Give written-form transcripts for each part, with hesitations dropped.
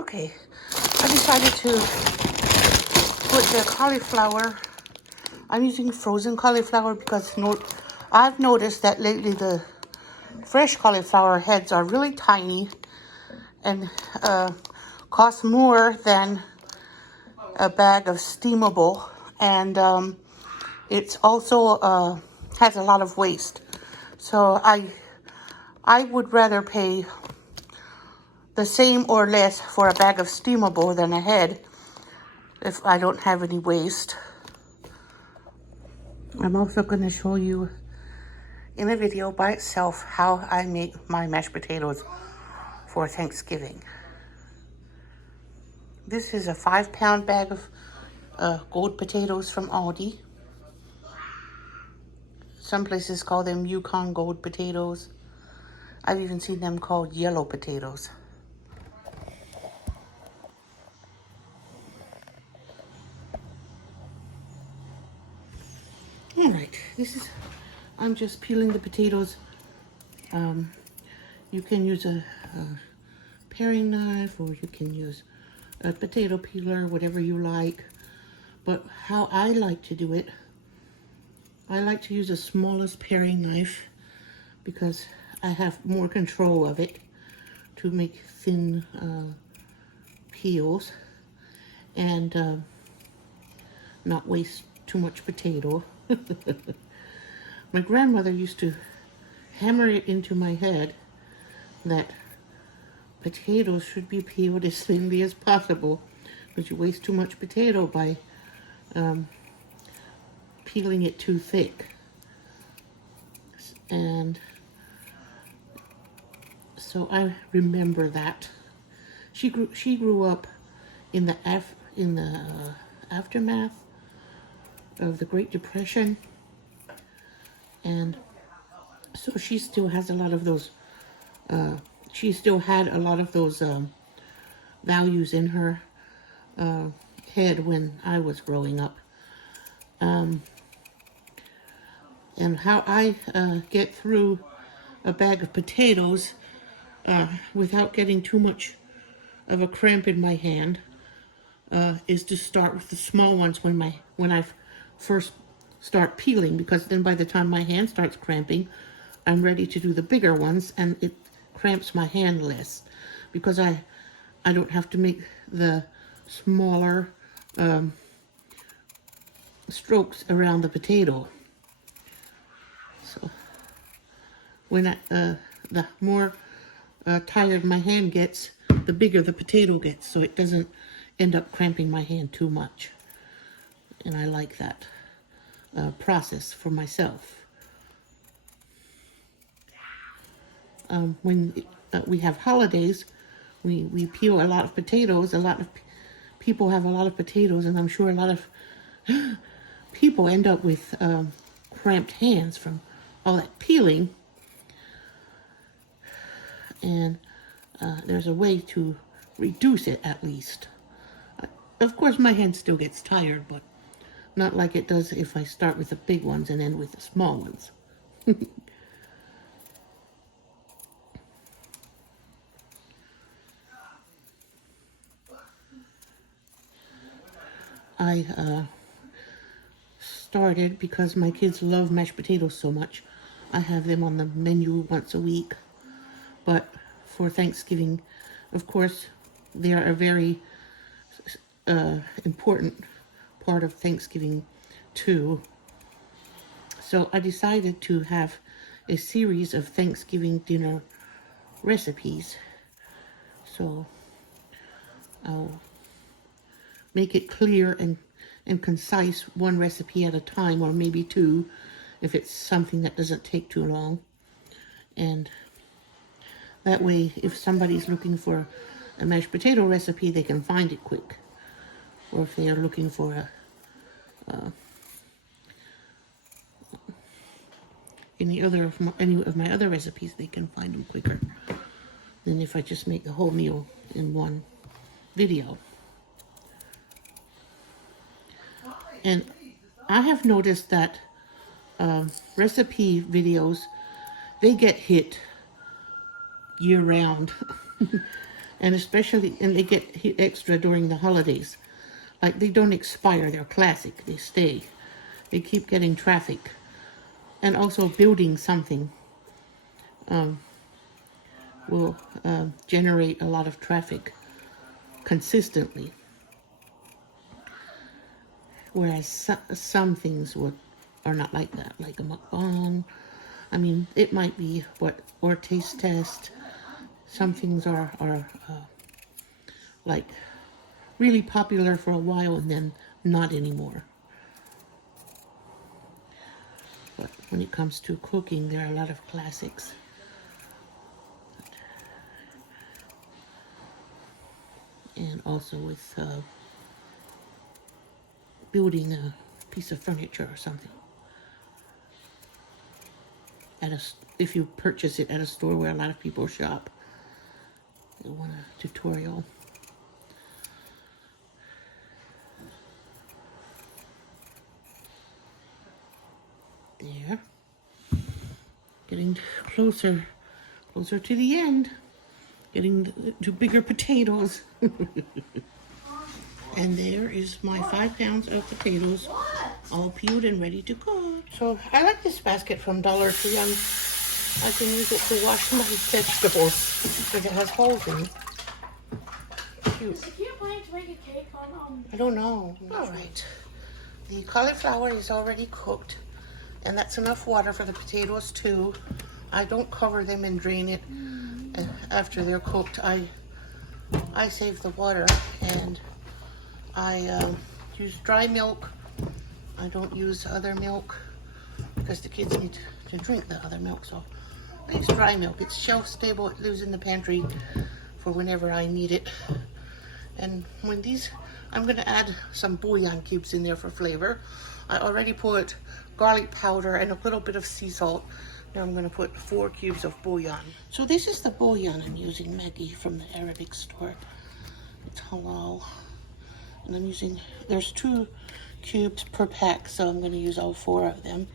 Okay, I decided to put the cauliflower. I'm using frozen cauliflower because I've noticed that lately the fresh cauliflower heads are really tiny and cost more than a bag of steamable, and it's also has a lot of waste. So I would rather pay the same or less for a bag of steamable than a head if I don't have any waste. I'm also going to show you in a video by itself how I make my mashed potatoes for Thanksgiving. This is a 5-pound bag of gold potatoes from Aldi. Some places call them Yukon gold potatoes. I've even seen them called yellow potatoes. Alright, I'm just peeling the potatoes. You can use a paring knife, or you can use a potato peeler, whatever you like. But how I like to do it, I like to use the smallest paring knife because I have more control of it to make thin peels and not waste too much potato. My grandmother used to hammer it into my head that potatoes should be peeled as thinly as possible because you waste too much potato by peeling it too thick. And so I remember that. She grew up in the aftermath of the Great Depression, and so she still has a lot of those. She still had a lot of those values in her head when I was growing up. And how I get through a bag of potatoes without getting too much of a cramp in my hand is to start with the small ones when I first start peeling, because then by the time my hand starts cramping, I'm ready to do the bigger ones, and it cramps my hand less because I don't have to make the smaller strokes around the potato. So when the more tired my hand gets, the bigger the potato gets, so it doesn't end up cramping my hand too much. And I like that process for myself. When we have holidays, we peel a lot of potatoes. A lot of people have a lot of potatoes, and I'm sure a lot of people end up with cramped hands from all that peeling. And there's a way to reduce it, at least. Of course, my hand still gets tired, but not like it does if I start with the big ones and end with the small ones. I started because my kids love mashed potatoes so much. I have them on the menu once a week. But for Thanksgiving, of course, they are a very important part of Thanksgiving too. So I decided to have a series of Thanksgiving dinner recipes. So I'll make it clear and concise, one recipe at a time, or maybe two if it's something that doesn't take too long. And that way, if somebody's looking for a mashed potato recipe, they can find it quick. Or if they are looking for any of my other recipes, they can find them quicker than if I just make the whole meal in one video. And I have noticed that recipe videos, they get hit year round. And especially, and they get extra during the holidays. Like, they don't expire, they're classic, they stay. They keep getting traffic. And also building something will generate a lot of traffic consistently. Whereas some things are not like that, like a mukbang. I mean, it might be or taste test. Some things are like really popular for a while and then not anymore. But when it comes to cooking, there are a lot of classics. And also with building a piece of furniture or something. If you purchase it at a store where a lot of people shop, you'll want a tutorial. There. Getting closer to the end. Getting to bigger potatoes. And there is my 5 pounds of potatoes, all peeled and ready to cook. So I like this basket from Dollar Tree. I can use it to wash my vegetables because it has holes in it. Cute. If you're planning to make a cake on I don't know. All right. The cauliflower is already cooked, and that's enough water for the potatoes too. I don't cover them and drain it after they're cooked. I save the water, and I use dry milk. I don't use other milk because the kids need to drink the other milk, so I use dry milk. It's shelf stable. It lives in the pantry for whenever I need it. And when I'm going to add some bouillon cubes in there for flavor. I already put garlic powder and a little bit of sea salt. Now I'm going to put 4 cubes of bouillon. So this is the bouillon I'm using, Maggie, from the Arabic store. It's halal. And I'm using, there's 2 cubes per pack, so I'm going to use all 4 of them.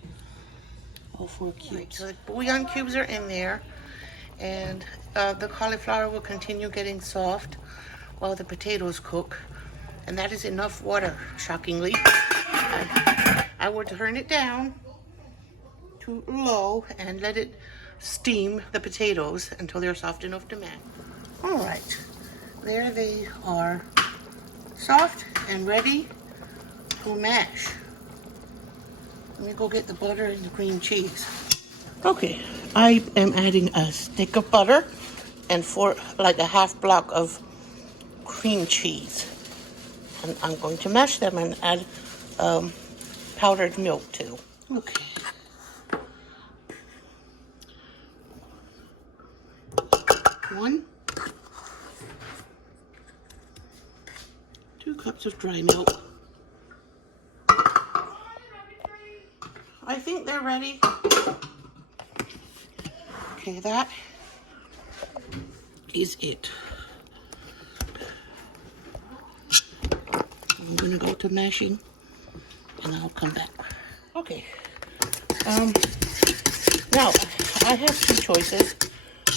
All 4 cubes. Right, so the bouillon cubes are in there. And the cauliflower will continue getting soft while the potatoes cook. And that is enough water, shockingly. I will turn it down to low and let it steam the potatoes until they're soft enough to mash. All right, there they are, soft and ready to mash. Let me go get the butter and the cream cheese. Okay, I am adding a stick of butter and like a half block of cream cheese. And I'm going to mash them and add powdered milk too. Okay. One, 2 cups of dry milk. I think they're ready. Okay, that is it. I'm gonna go to mashing and I'll come back. Okay. Now I have 2 choices.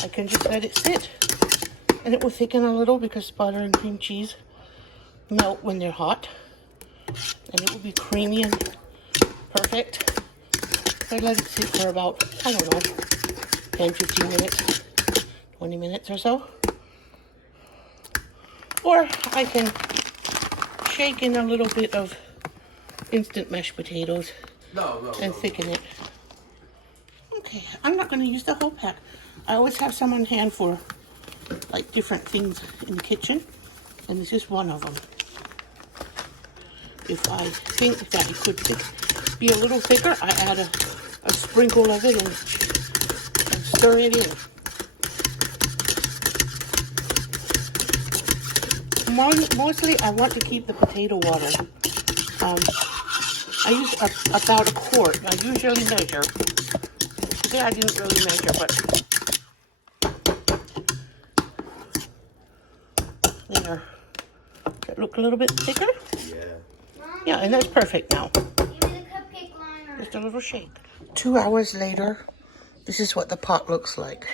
I can just let it sit and it will thicken a little because butter and cream cheese melt when they're hot. And it will be creamy and perfect. So I let it sit for about, I don't know, 10, 15 minutes, 20 minutes or so. Or I can shake in a little bit of instant mashed potatoes and thicken it. Okay, I'm not going to use the whole pack. I always have some on hand for like different things in the kitchen, and this is one of them. If I think that it could be a little thicker, I add a sprinkle of it and stir it in. Mostly, I want to keep the potato water. I use about a quart. I usually measure. Today I didn't really measure, but there. Does it look a little bit thicker? Yeah. Yeah, and that's perfect now. Give me the cupcake liner. Just a little shake. 2 hours later, this is what the pot looks like.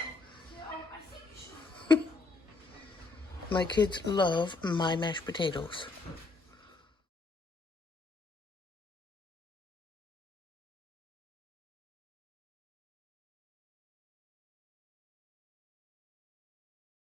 My kids love my mashed potatoes.